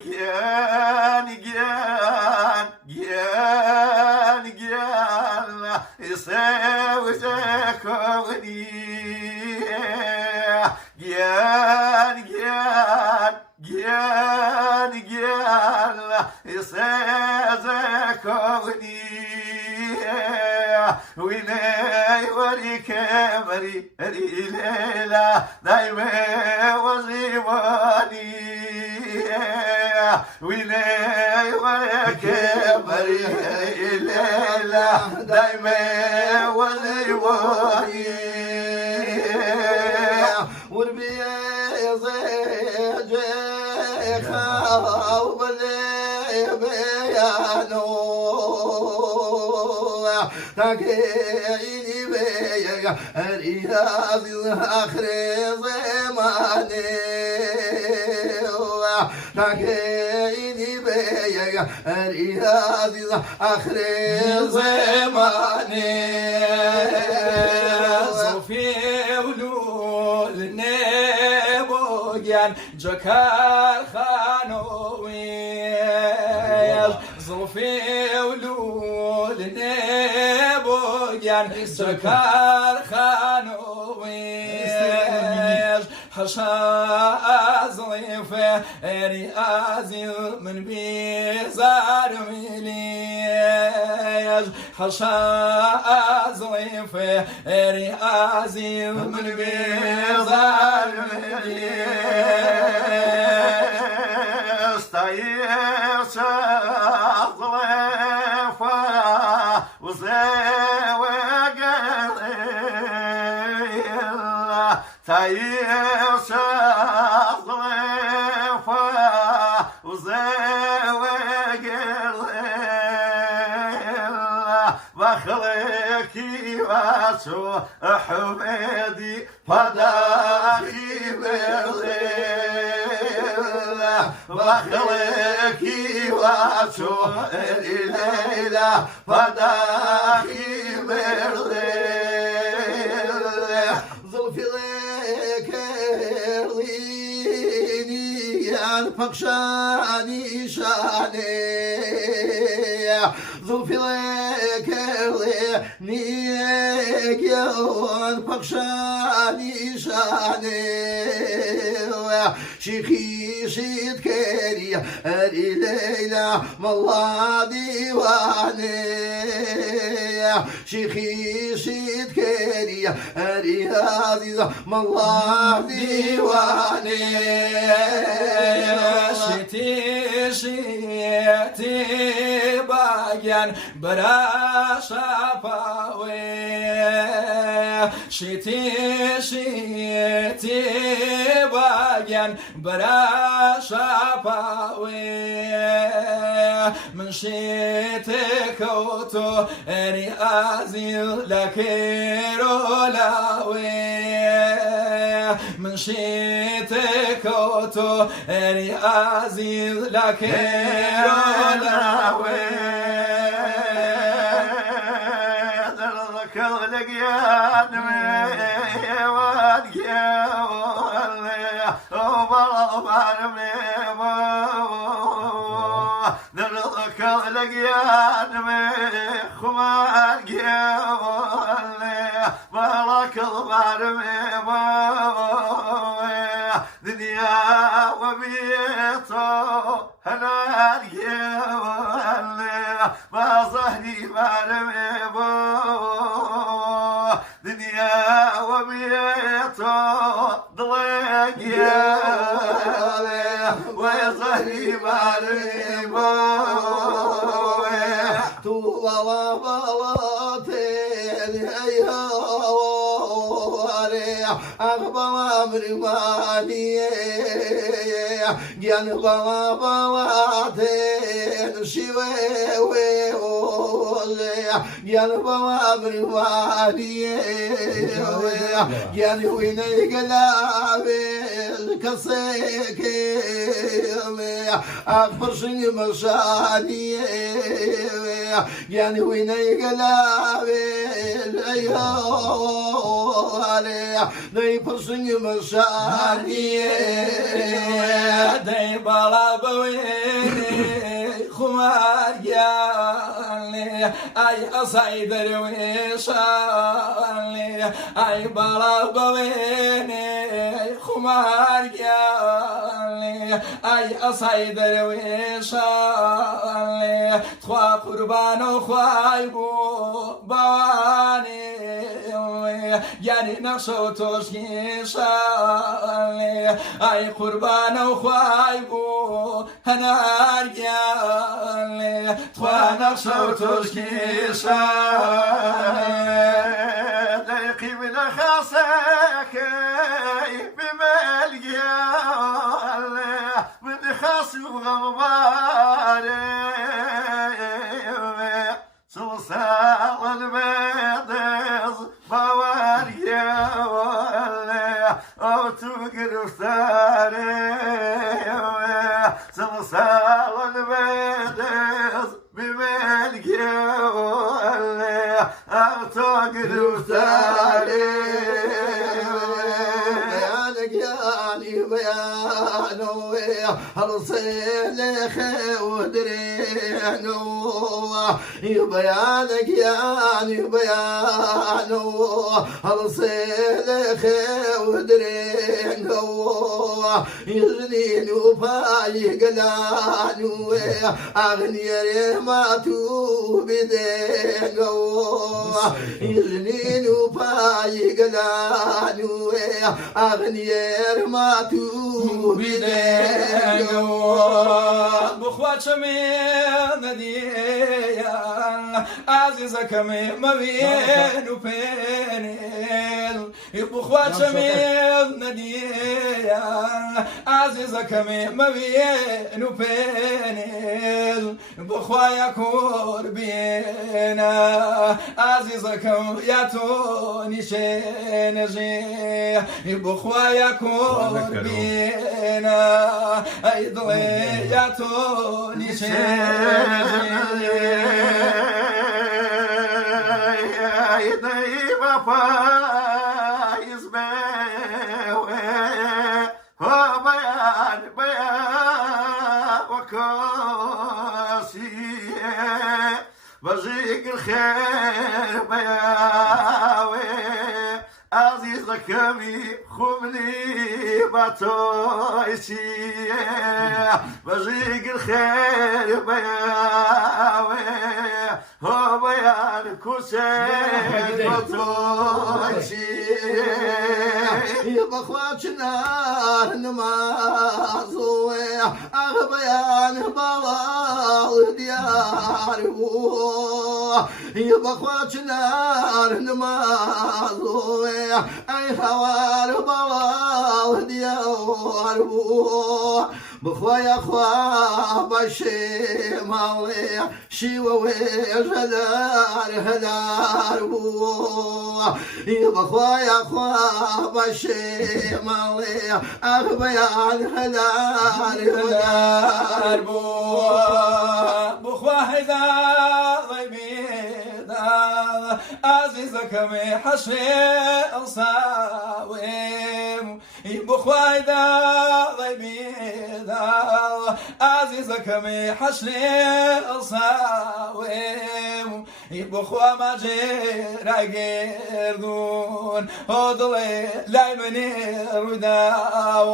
جان يساوي زكوني جان يساوي زكوني ويني وريك مري ليلى دايما وزيواني ويني وريك مري ليلى دايما وزيواني وربي زيجي خاوب لي بيانو تاكيني بيا رياض آخر زماني تاكيني بيا رياض آخر زماني صوفي ولول نبوغيان جكار خانويل صوفي ولول نبوغيان جكار خانويل حشا أزلفة ريازي من بيزار مليج حشا أزلفة ريازي من بيزار مليج طيب أزلفة وزاوي قليل طيب أزلفة وزاوي قليل بخليكي واسو حميدي فداخي بالليل بخليكي واسو ليلى فداخي بالليل ظلفي لك رضيني عن فقشاني شاني ظلفي لك رضيني عن فقشاني شاني شيخي شيد كاري أري ليلى والله ديواني شيخي شيد كاري أري عزيزة والله ديواني شتي بايان برا شفاوي شتي بايان برا شفاوي من شيتك وتو اني ازيل لك رولاوي من شيتك وتو اني ازيل لك رولاوي ذلك يا نمي واديا ذلك لقيان خمار قيوان بارك البارمي دنيا وبيتو هنار قيوان ما صهني بارمي دنيا وبيتو ضلق ويصهني بارمي طوبى بلاطين أيهوري أقبل أمري مالي جنب بلاطين شوي جنب أمري مالي جنويني قلابي كصيكي أكبر شيء مشاني يعني وين يقلابي عليه دي برسني مشاني دي بالا بويني خمار يالي اي اصاي درويشالي اي بالا بويني خمار يالي اي اصاي درويشالي تخوا قربان وخوايبو بواني يعني نقشو توشيشالي اي قربان وخوايبو هنار يالي تخوا نقشو توشيشالي ضيقي من خاصك بملقيالي من خاص وغمباري صلصال البيض بواريا او تقر فتاري صلصال البيض بملقيا او تقر فتاري بيانو هالصيل ودرينو بيانك يعني بيانو هالصيل ودرينو يغنينو باي قلانو اغني ريماتو بدينو يغنينو باي قلانو اغني رماتو بدينو بخوات شمين نديا عزيزك مبين وبينيل بخوات شمين نديا عزيزك مبين وبينيل بخوايا كوربينا عزيزك يا توني شينجي بخوايا كوربينا ايضلي يا توني شينجي يدي فايز بيوي هو بيان بيان وكاسي بجيك الخير بياوي عزيزك مي خمني باتويسي بجيك الخير بياوي هو بيان كوسين باتويسي يبقى اخوات نار نمازوي اغبيان بلال ديار يبقى اخوات نار نمازوي اي خوار بلال ديار بخوايا خوا بشي مالي شيوي جدار هدار بخوايا خوا بشي مالي اغبيان هدار هدار بخوا هدار ضيبيدا عزيزك محشي صاويم بخوا هدار ضيبيدا عزيزك محشي صاويم بخوا ما جيرا قردون هضلي لاي مني رداو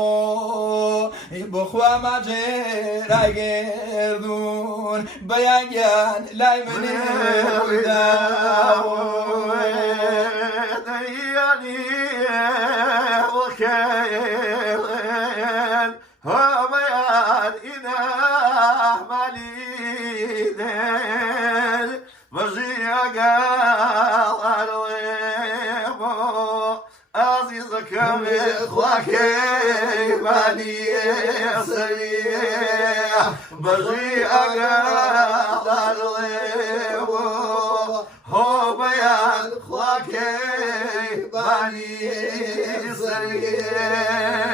بخوا ما جيرا قردون بيان لاي مني رداو دياني وكيلين هو بيان إناه ماليدين بجي قال الويبو عزيزك مخواك بني سريع بجي قال الويبو هو بيان خواك بني سريع